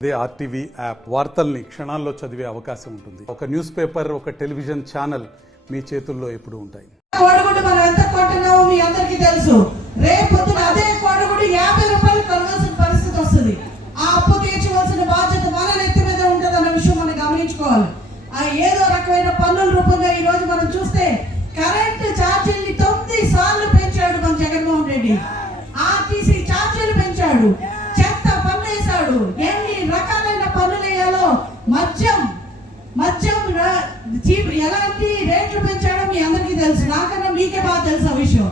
ఇదే RTV app వార్తల్ని క్షణాల్లో చదివే అవకాశం ఉంటుంది. ఒక న్యూస్ పేపర్, ఒక టెలివిజన్ ఛానల్ మీ చేతుల్లో ఎప్పుడూ ఉంటాయి. కోడిగుడ్డు మనం ఎంత కొంటున్నామో మీ అందరికీ తెలుసు. రేపొద్దున అదే కోడిగుడ్డు 50 రూపాయలు కొనవలసిన పరిస్థితి వస్తుంది. ఆ అప్పు తీర్చవలసిన బాధ్యత మన నెత్తి మీద ఉంటుంది అన్న విషయం మనం గమనించుకోవాలి. ఆ ఏదో రకమైన పన్నుల రూపంగా ఈ రోజు మనం చూస్తే కరెంటు ఛార్జీల్ని 9 సార్లు పెంచాడు మన జగన్మోహన్ రెడ్డి. ఆర్టీసీ ఛార్జీలు పెంచాడు, చెత్త పన్ను వేశాడు, ఎన్ని రకాలైన పన్నులు వేయాలో మద్యం ఎలాంటి రేట్లు పెంచాడో మీ అందరికీ తెలుసు. నాకన్నా మీకే బాగా తెలుసు ఆ విషయం.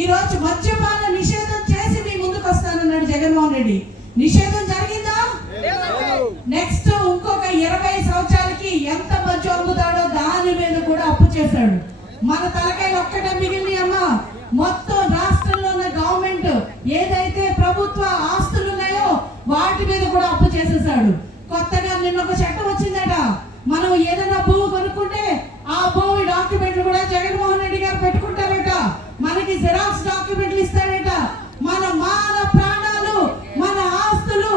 ఈ రోజు మద్యపాన నిషేధం చేసి మీ ముందుకు వస్తానన్నాడు జగన్మోహన్ రెడ్డి. నిషేధం జరిగిందా? నెక్స్ట్ ఇంకొక 20 సంవత్సరాలకి ఎంత మద్యం అమ్ముతాడో దాని మీద కూడా అప్పు చేశాడు. మన తలకాయలు ఒక్కటే మిగిలిన అమ్మ. మొత్తం రాష్ట్రంలో ఉన్న గవర్నమెంట్ ఏదైతే ప్రభుత్వ ఆస్తులు ఉన్నాయో వాటి మీద కూడా అప్పు చేసేసాడు. కొత్తగా నిన్న ఒక చట్టం వచ్చిందట. మనం ఏదైనా భూమి కొనుక్కుంటే ఆ భూమి డాక్యుమెంట్లు కూడా జగన్మోహన్ రెడ్డి గారు పెట్టుకుంటారట. మనకి జిరాక్స్ డాక్యుమెంట్లు ఇస్తారట. మన ప్రాణాలు, మన ఆస్తులు,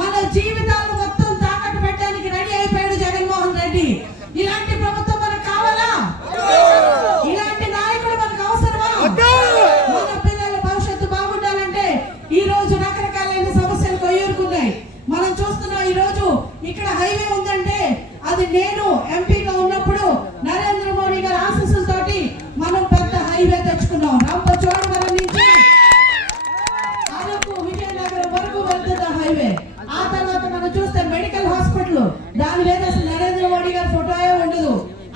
మన జీవితాలు మొత్తం తాకట్టు పెట్టడానికి రెడీ అయిపోయాడు జగన్మోహన్ రెడ్డి. ఇలాంటి ప్రభుత్వం మనకు కావాలా? ఇలాంటి నాయకుడు మనకు అవసరమా? మన పిల్లల భవిష్యత్తు బాగుండాలంటే ఈ రోజు రకరకాలైన సమస్యలు కొయ్యూరుకున్నాయి. మనం చూస్తున్నాం. ఈ రోజు ఇక్కడ హైవే ఉందంటే అది నేను ఎంపీగా ఉన్నప్పుడు నరేంద్ర మోడీ గారి ఆశీస్సులతోటి మనం పెద్ద హైవే తెచ్చుకున్నాం. రంపచోడవరం నుంచి అరకు విజయనగరం వరకు వెళ్తున్న హైవే. ఆ తర్వాత మనం చూస్తే మెడికల్ హాస్పిటల్, దాని మీద అసలు నరేంద్ర మోడీ గారి ఫోటోయే ఉండదు.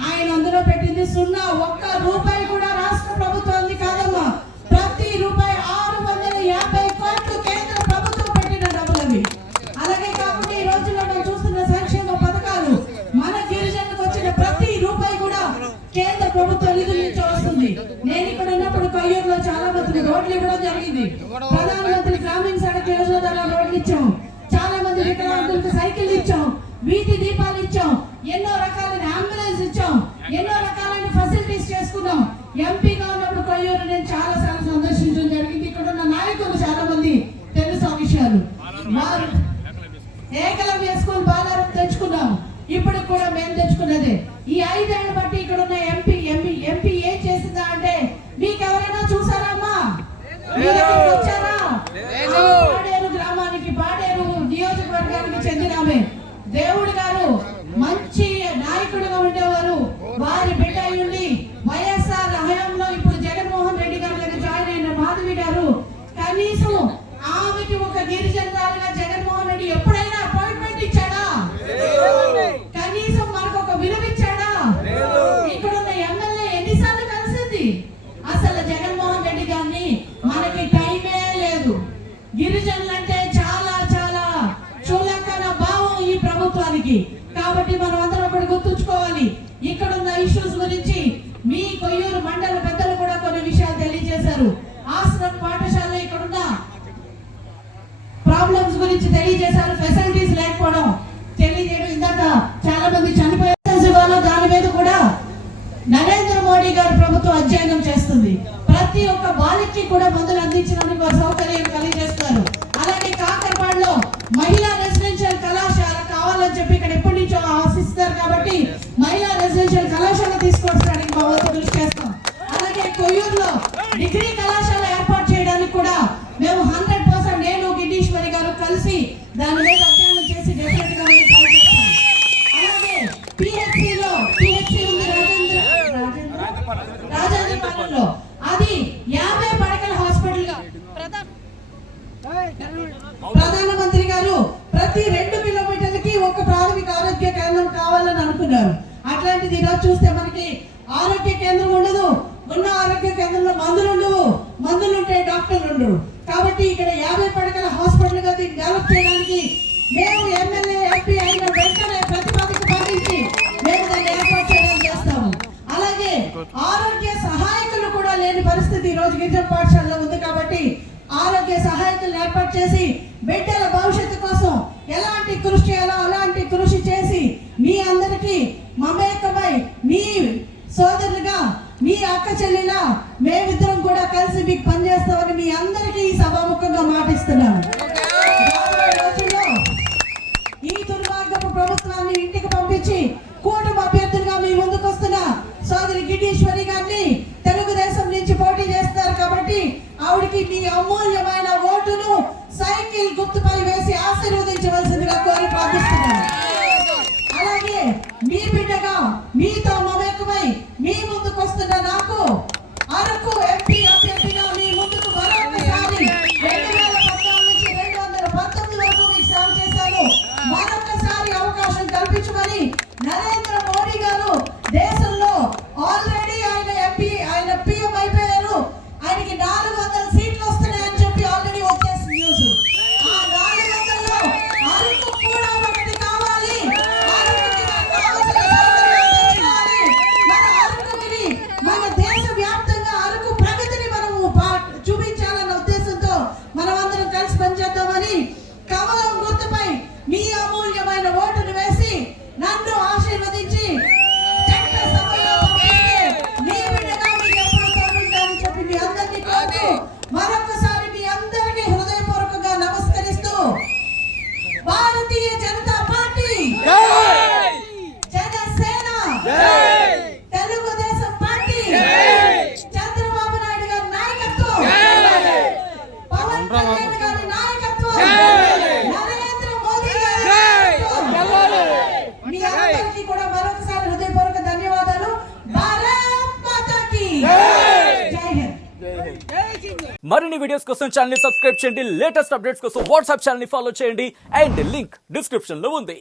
ఆయన అందులో పెట్టింది 0, 1 రూపాయి కూడా రాష్ట్ర ప్రభుత్వానికి కాదమ్మా. ప్రతి రూపాయి 650 కోట్లు కేంద్ర ప్రభుత్వం పెట్టిన డబ్బులు అవి. అలాగే కాకుండా ఈ రోజుల్లో మనం చూస్తున్న సంక్షేమ పథకాలు, మన గిరిజనులకు వచ్చిన ప్రతి రూపాయి కూడా కేంద్ర ప్రభుత్వ నిధుల నుంచి వస్తుంది. నేను ఇక్కడ ఉన్నప్పుడు కొయ్యూరులో చాలా మంది రోడ్లు ఇవ్వడం జరిగింది. ప్రధానమంత్రి గ్రామీణ సడక్ యోజన ద్వారా రోడ్లు ఇచ్చాం. చాలా మంది వికలాంగులకు సైకిల్ ఇచ్చాం, వీధి దీపాలు ఇచ్చాం, ఎన్నో రకాలైన అంబులెన్స్ ఇచ్చాం, ఎన్నో రకాలైన ఫెసిలిటీస్ చేసుకున్నాం. ఎంపీగా ఉన్నప్పుడు కొయ్యూరు నేను చాలా సార్లు సందర్శించడం జరిగింది. ఇక్కడ ఉన్న నాయకులు చాలా మంది తెలుసు ఆ విషయాలు. వారు ఏకలవ్య స్కూల్ బాలారం తెచ్చుకున్నాం. ఇప్పుడు కూడా మేము తెచ్చుకున్నదే. ఈ 5 ఏళ్ల బట్టి ఇక్కడ ఉన్న ఎంపీ ఏం చేసిందా అంటే మీకు ఎవరైనా చూసారమ్మా? వచ్చారా? పాడేరు గ్రామానికి, పాడేరు నియోజకవర్గానికి చెందినామే దేవుడు గారు మంచి నాయకుడుగా ఉండేవారు. వారి బిడ్డ ఉండి వైఎస్ఆర్ హయాంలో ఇప్పుడు జగన్మోహన్ రెడ్డి గారి దగ్గర జాయిన్ అయిన మాధవి గారు, కనీసం ఆమెకి ఒక గిరిజనురాలుగా జగన్మోహన్ రెడ్డి ఎప్పుడైనా అపాయింట్మెంట్ ఇచ్చాడా? కనీసం మనకు ఒక విలువిచ్చాడా? ఇక్కడ ఉన్న ఎమ్మెల్యే ఎన్నిసార్లు కలిసింది? అసలు జగన్మోహన్ రెడ్డి గారిని మనకి టైమే లేదు. గిరిజనులంటే చాలా చాలా చులకన భావం ఈ ప్రభుత్వానికి. కాబట్టి మనం అందరం ఒకటి గుర్తుంచుకోవాలి. ఇక్కడ ఉన్న ఇష్యూస్ గురించి మీ కొయ్యూరు మండల పెద్దలు కూడా కొన్ని విషయాలు తెలియజేశారు. ఆశ్రమ పాఠశాల ఇక్కడున్న ప్రాబ్లమ్స్ గురించి తెలియజేశారు. ఫెసిలిటీస్ లేకపోవడం తెలియజేయడం. ఇందాక చాలా మంది చనిపోయారు. దాని మీద కూడా నరేంద్ర మోడీ గారి ప్రభుత్వం అధ్యయనం చేస్తుంది. ప్రతి ఒక్క బాలికకి కూడా మందులు అందించడానికి వారు సౌకర్యం కలిగజేస్తున్నారు. అలాగే కాకరపాడులో మహిళా రెసిడెన్షియల్ కళాశాల కావాలని చెప్పి ఇక్కడ ఎప్పటి నుంచో ఆశిస్తారు. కాబట్టి మహిళా రెసిడెన్షియల్ కళాశాల తీసుకొచ్చడానికి మా వంతు కృషి చేస్తాం. అలాగే కొయ్యూరులో డిగ్రీ కళాశాల ఏర్పాటు చేయడానికి కూడా మేము 100% నేను గిడ్డీశ్వరి గారు కలిసి దాని మీద అధ్యయనం చేసి డెఫినెట్ గా మేము ట్రై చేస్తాం. అలాగే పిహెచ్సి ఉంది రాజేంద్రపాలెంలో, అది 50 పడకల హాస్పిటల్ గా ప్రధానమంత్రి గారు ప్రతి 2 కిలోమీటర్లకి ఒక ప్రాథమిక ఆరోగ్య కేంద్రం కావాలని అనుకున్నారు. అట్లాంటిది ఈరోజు చూస్తే మనకి ఆరోగ్య కేంద్రం ఉండదు. ఉన్న ఆరోగ్య కేంద్రంలో మందులు ఉండవు, మందులుంటే డాక్టర్లు ఉండరు. కాబట్టి ఇక్కడ 50 పడకల హాస్పిటల్ గా దీన్ని డెవలప్ చేయడానికి మేము ఎమ్మెల్యే ఎంపీ అయిన వెంటనే ప్రతిపాదన పంపించి మేము దాన్ని ఏర్పాటు చేయడం చేస్తాము. అలాగే ఆరోగ్య సహాయకులు కూడా లేని పరిస్థితి ఈ రోజు గిరిజన పాఠశాలలో ఉంది. కాబట్టి ఆరోగ్య సహాయకులను ఏర్పాటు చేసి బిడ్డల భవిష్యత్తు కోసం ఎలాంటి కృషి చేయాలో అలాంటి కృషి చేసి మీ అందరికీ మమేకమై మీ సోదరులుగా, మీ అక్క చెల్లిలా మేమిద్దరం కూడా కలిసి మీకు పనిచేస్తామని మీ అందరికీ ఈ సభాముఖంగా మాటిస్తున్నాను. ఈ దుర్మార్గపు ప్రభుత్వాన్ని ఇంటికి పంపించి కూటమి అభ్యర్థులుగా మీ ముందుకు వస్తున్న సోదరి గిడ్డీశ్వరి గారిని తెలుగుదేశం నుంచి పోటీ చేస్తారు కాబట్టి ఆవిడికి మీ అమూల్యమైన ఓటును సైకిల్ గుర్తుపై వేసి ఆశీర్వదించవలసిందిగా కోరి ప్రార్థిస్తున్నాను. అలాగే మీ బిడ్డగా మీతో మమేకమై మీ ముందుకు వస్తున్న నాకు అరకు ఎంపీ అభ్యర్థిగా మీ ముందుకు మరొకసారి 2014 నుంచి 2019 వరకు మీకు సేవ చేశాను. మరొకసారి అవకాశం కల్పించమని నరేంద్ర మోడీ గారు దేశంలో ఆల్రెడీ ఆయన పిఎం అయిపోయారు. ఆయనకి 400 సీట్లు వస్తున్నాయని చెప్పి ఆల్రెడీ వచ్చేసి న్యూస్. ఆ 400లో అరకు కూడా ఒకటి కావాలి. అరకుకి కావాల్సిన సౌకర్యాలు తెచ్చుకోవాలి. మన అరకుని మన దేశ వ్యాప్తంగా అరకు ప్రగతిని మనము చూపించాలన్న ఉద్దేశంతో మనమందరం కలిసి పనిచేద్దామని కమలం గుర్తుపై మీ అమూల్యమైన ఓటును వేసి నన్ను ఆశీర్వదించి చట్టసభలో పంపిస్తే మీ బిడ్డగా మీకు ఎప్పుడూ తోడుంటానని చెప్పి మీ అందరినీ కోరుతూ మరొకసారి మీ అందరికీ హృదయపూర్వకంగా నమస్కరిస్తూ భారతీయ జనతా పార్టీ జనసేన తెలుగుదేశం పార్టీ చంద్రబాబు నాయుడు గారి నాయకత్వం పవన్ కళ్యాణ్ గారి నాయకత్వం నరేంద్ర మోదీ గారి నాయకత్వం మీ అందరికీ కూడా మరొకసారి హృదయపూర్వక ధన్యవాదాలు. భారత్ మాతా కీ జై హింద్. మరిన్ని వీడియోస్ కోసం ఛానల్ ని సబ్స్క్రైబ్ చేయండి. లేటెస్ట్ అప్డేట్స్ కోసం వాట్సాప్ ఛానల్ ని ఫాలో చేయండి అండ్ లింక్ డిస్క్రిప్షన్ లో ఉంది.